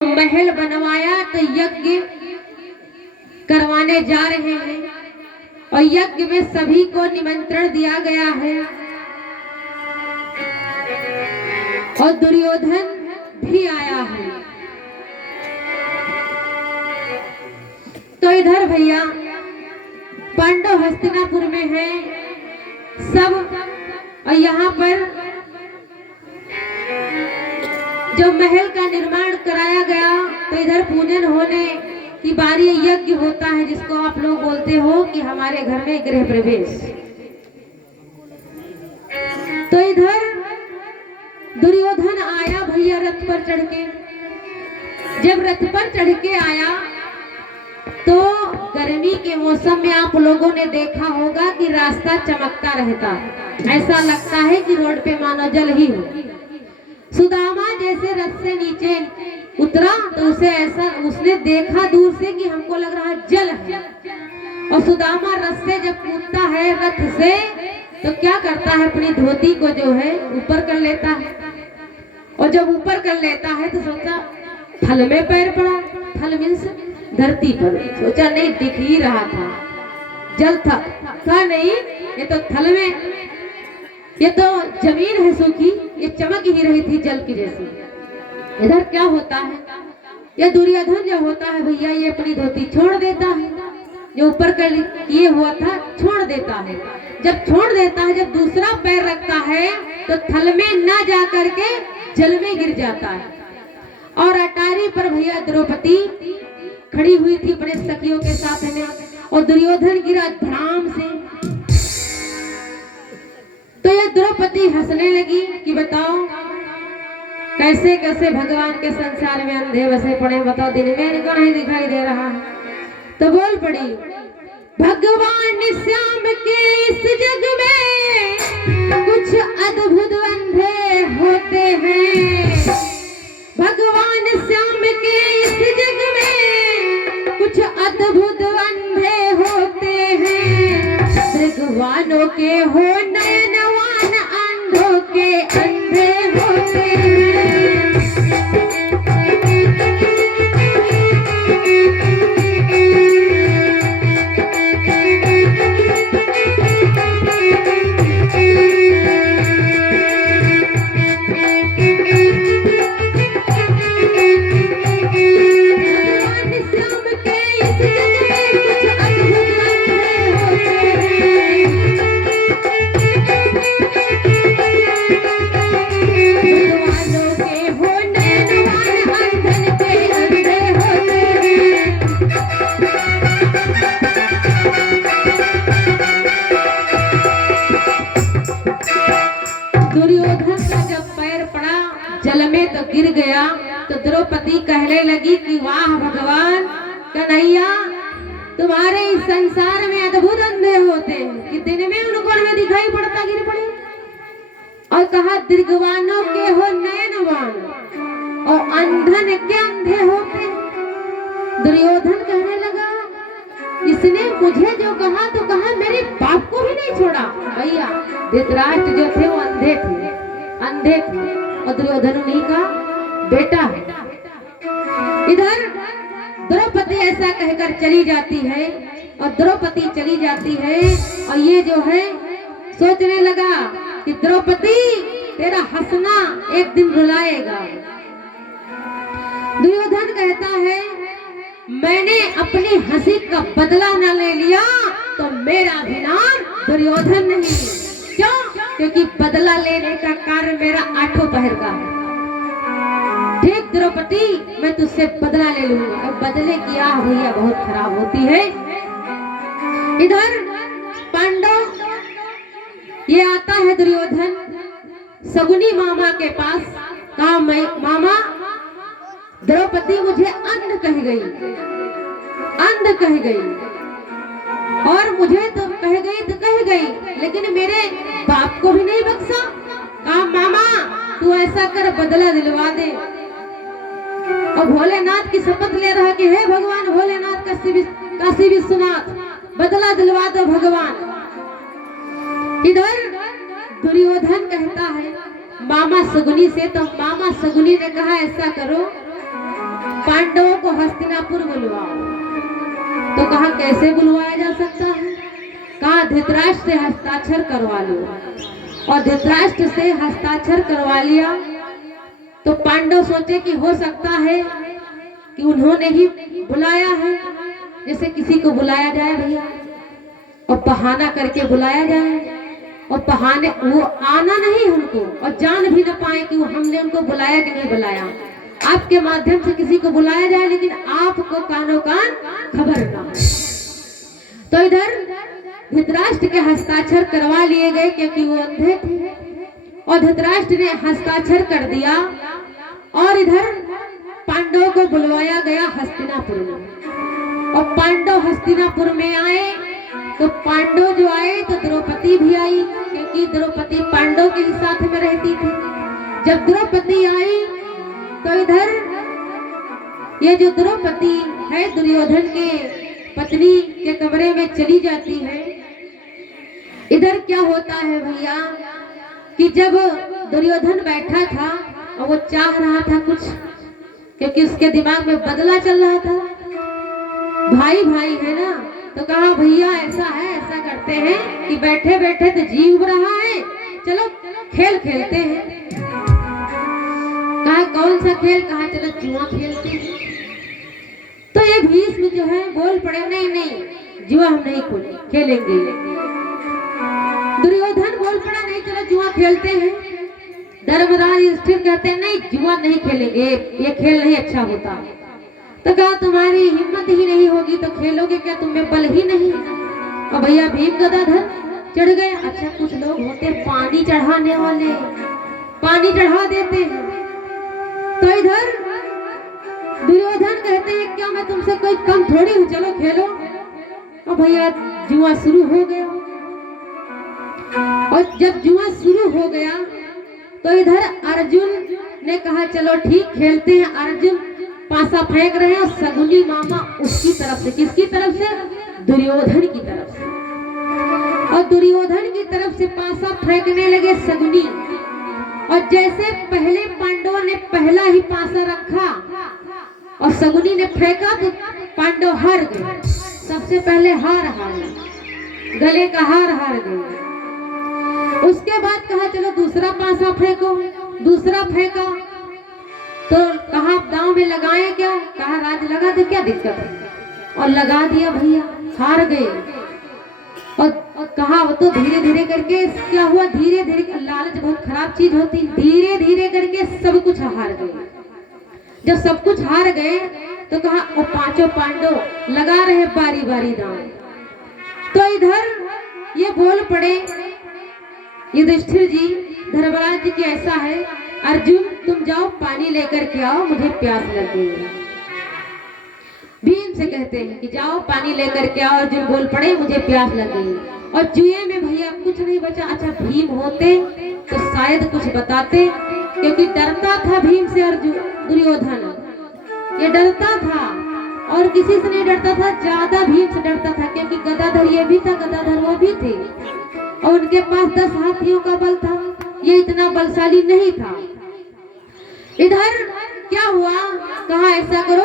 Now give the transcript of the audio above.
महल बनवाया तो यज्ञ करवाने जा रहे हैं और यज्ञ में सभी को निमंत्रण दिया गया है और दुर्योधन भी आया है। तो इधर भैया पांडव हस्तिनापुर में है सब, और यहाँ पर जो महल का निर्माण कराया गया तो इधर पूजन होने की बारी, यज्ञ होता है जिसको आप लोग बोलते हो कि हमारे घर में गृह प्रवेश। तो इधर दुर्योधन आया भैया रथ पर चढ़ के। जब रथ पर चढ़ के आया तो गर्मी के मौसम में आप लोगों ने देखा होगा कि रास्ता चमकता रहता है, ऐसा लगता है कि रोड पे मानो जल ही हो। सुदामा जैसे रथ से नीचे उतरा तो उसे ऐसा उसने देखा दूर से कि हमको लग रहा जल है, और सुदामा रथ से जब कूदता है रथ से तो क्या करता है, अपनी धोती को जो है ऊपर कर लेता है, और जब ऊपर कर लेता है तो सोचा थल में पैर पड़ा। थल मीन्स धरती पर, सोचा नहीं दिख ही रहा था, जल था नहीं, ये तो थल में, ये तो जमीन है सूखी, ये चमक ही रही थी जल की जैसी। इधर क्या होता है, ये दुर्योधन जो होता है भैया ये अपनी धोती छोड़ देता है, जो ऊपर कर किए हुआ था छोड़ देता है। जब छोड़ देता है, जब दूसरा पैर रखता है तो थल में न जा करके जल में गिर जाता है। और अटारी पर भैया द्रौपदी खड़ी हुई थी अपने सखियों के साथ में, और दुर्योधन गिरा धड़ाम से। तो यह द्रौपदी हंसने लगी कि बताओ कैसे कैसे भगवान के संसार में अंधे बसे पड़े, बताओ दिन में इनको नहीं दिखाई दे रहा है। तो बोल पड़ी, भगवान श्याम के इस जग में कुछ अद्भुत अंधे होते हैं। भगवान श्याम के इस जग में कुछ अद्भुत अंधे होते हैं। भगवानों के हो नयनवान, अंधों के अंधे होते हैं। दुर्योधन का जब पैर पड़ा जल में तो गिर गया, तो द्रौपदी कहने लगी कि वाह भगवान कन्हैया, तुम्हारे इस संसार में अद्भुत अंधे होते हैं कि दिन में उनको हमें दिखाई पड़ता गिर पड़े। और कहा दीर्घवानों के हो नयनवान और अंधन के अंधे होते हैं। दुर्योधन कहने लगा इसने मुझे जो कहा तो कहा मेरे बाप को भी नहीं छोड़ा। भैया धृतराष्ट्र जो थे वो अंधे थे और दुर्योधन उन्हीं का बेटा है। इधर द्रौपदी ऐसा कहकर चली जाती है, और द्रौपदी चली जाती है और ये जो है सोचने लगा कि द्रौपदी तेरा हंसना एक दिन रुलाएगा। दुर्योधन कहता है मैंने अपनी हंसी का बदला न ले लिया तो मेरा भी नाम दुर्योधन नहीं। क्यों? क्योंकि बदला लेने का कारण मेरा आठों पहर का है। ठीक द्रौपदी, मैं तुझसे बदला ले लूंगा। और बदले की आह भैया बहुत खराब होती है। इधर पांडव ये आता है दुर्योधन सगुनी मामा के पास, कहा मामा द्रौपदी मुझे अंध कह गई और मुझे तो कह गई लेकिन मेरे बाप को भी नहीं बख्शा। कहा मामा तू ऐसा कर बदला दिलवा दे। और भोलेनाथ की शपथ ले रहा कि हे भगवान भोलेनाथ काशी विश्वनाथ बदला दिलवा दो भगवान। इधर दुर्योधन कहता है मामा सगुनी से, तो मामा सगुनी ने कहा ऐसा करो पांडवों को हस्तिनापुर बुलवाओ। तो कहा कैसे बुलवाया जा सकता है? कहा धृतराष्ट्र से हस्ताक्षर करवा लो। और धृतराष्ट्र से हस्ताक्षर करवा लिया। तो पांडव सोचे कि हो सकता है कि उन्होंने ही बुलाया है, जैसे किसी को बुलाया जाए भैया और बहाना करके बुलाया जाए, और बहाने वो आना नहीं उनको और जान भी ना पाए कि वो हमने उनको बुलाया कि नहीं बुलाया। आपके माध्यम से किसी को बुलाया जाए लेकिन आपको कानो कान खबर ना हो। तो इधर धृतराष्ट्र के हस्ताक्षर करवा लिए गए क्योंकि वो अंधे थे, और धृतराष्ट्र ने हस्ताक्षर कर दिया। और इधर पांडवों को बुलवाया गया हस्तिनापुर में। और पांडव हस्तिनापुर में आए तो पांडव जो आए तो द्रौपदी भी आई, क्योंकि द्रौपदी पांडव के ही साथ में रहती थी। जब द्रौपदी आई तो इधर ये जो द्रौपदी है दुर्योधन के पत्नी के कमरे में चली जाती है। इधर क्या होता है भैया कि जब दुर्योधन बैठा था और वो चाह रहा था कुछ, क्योंकि उसके दिमाग में बदला चल रहा था, भाई भाई है ना, तो कहा भैया ऐसा है, ऐसा करते हैं कि बैठे बैठे तो जी उब रहा है, चलो खेल खेलते हैं। कहा कौन सा खेल? कहा चलो जुआ खेलते हैं। तो ये भीष्म जो है बोल पड़े नहीं नहीं जुआ हम नहीं खेलेंगे। दुर्योधन बोल पड़ा नहीं चलो जुआ खेलते हैं। धर्मराज युधिष्ठिर कहते हैं नहीं जुआ नहीं खेलेंगे, ये खेल नहीं अच्छा होता। तो कहा तुम्हारी हिम्मत ही नहीं होगी तो खेलोगे क्या, तुम्हें बल ही नहीं। और भैया भीम गदाधर चढ़ गए। अच्छा कुछ लोग होते पानी चढ़ाने वाले, पानी चढ़ा देते हैं। तो इधर दुर्योधन कहते हैं क्या मैं तुमसे कोई कम थोड़ी हूँ, चलो खेलो। और भैया जुआ शुरू हो गया। और जब जुआ शुरू हो गया तो इधर अर्जुन ने कहा चलो ठीक खेलते हैं। अर्जुन पासा फेंक रहे हैं और शकुनी मामा उसकी तरफ से, किसकी तरफ से? दुर्योधन की तरफ से। और दुर्योधन की तरफ से पासा फेंकने लगे शकुनी। और जैसे पहले पांडवों ने पहला ही पासा रखा और शकुनी ने फेंका तो पांडव हार गए। सबसे पहले हार गले का हार गए। उसके बाद कहा चलो दूसरा पासा फेंको। दूसरा फेंका तो कहा गांव में लगाए क्या? कहा राज लगा दे, क्या दिक्कत है? और लगा दिया भैया, हार गए। और कहा वो तो धीरे धीरे करके क्या हुआ, धीरे धीरे, लालच बहुत खराब चीज होती, धीरे धीरे करके सब कुछ हार गए। जब सब कुछ हार गए तो कहा वो पांचों पांडव लगा रहे बारी बारी दांव। तो इधर ये बोल पड़े युधिष्ठिर जी, धर्मराज जी की ऐसा है, अर्जुन तुम जाओ पानी लेकर के आओ, मुझे प्यास लग गई है। भीम से कहते हैं कि जाओ पानी लेकर के आओ। अर्जुन बोल पड़े मुझे प्यास लग गई। और जुए में भैया कुछ नहीं बचा। अच्छा भीम होते तो शायद कुछ बताते, क्योंकि डरता था भीम से अर्जुन, दुर्योधन ये डरता था और किसी से नहीं डरता था, ज्यादा भीम से डरता था, क्योंकि गदाधर ये भी था, गदाधर वो भी थे और उनके पास 10 हाथियों का बल था, ये इतना बलशाली नहीं था। इधर क्या हुआ, कहा ऐसा करो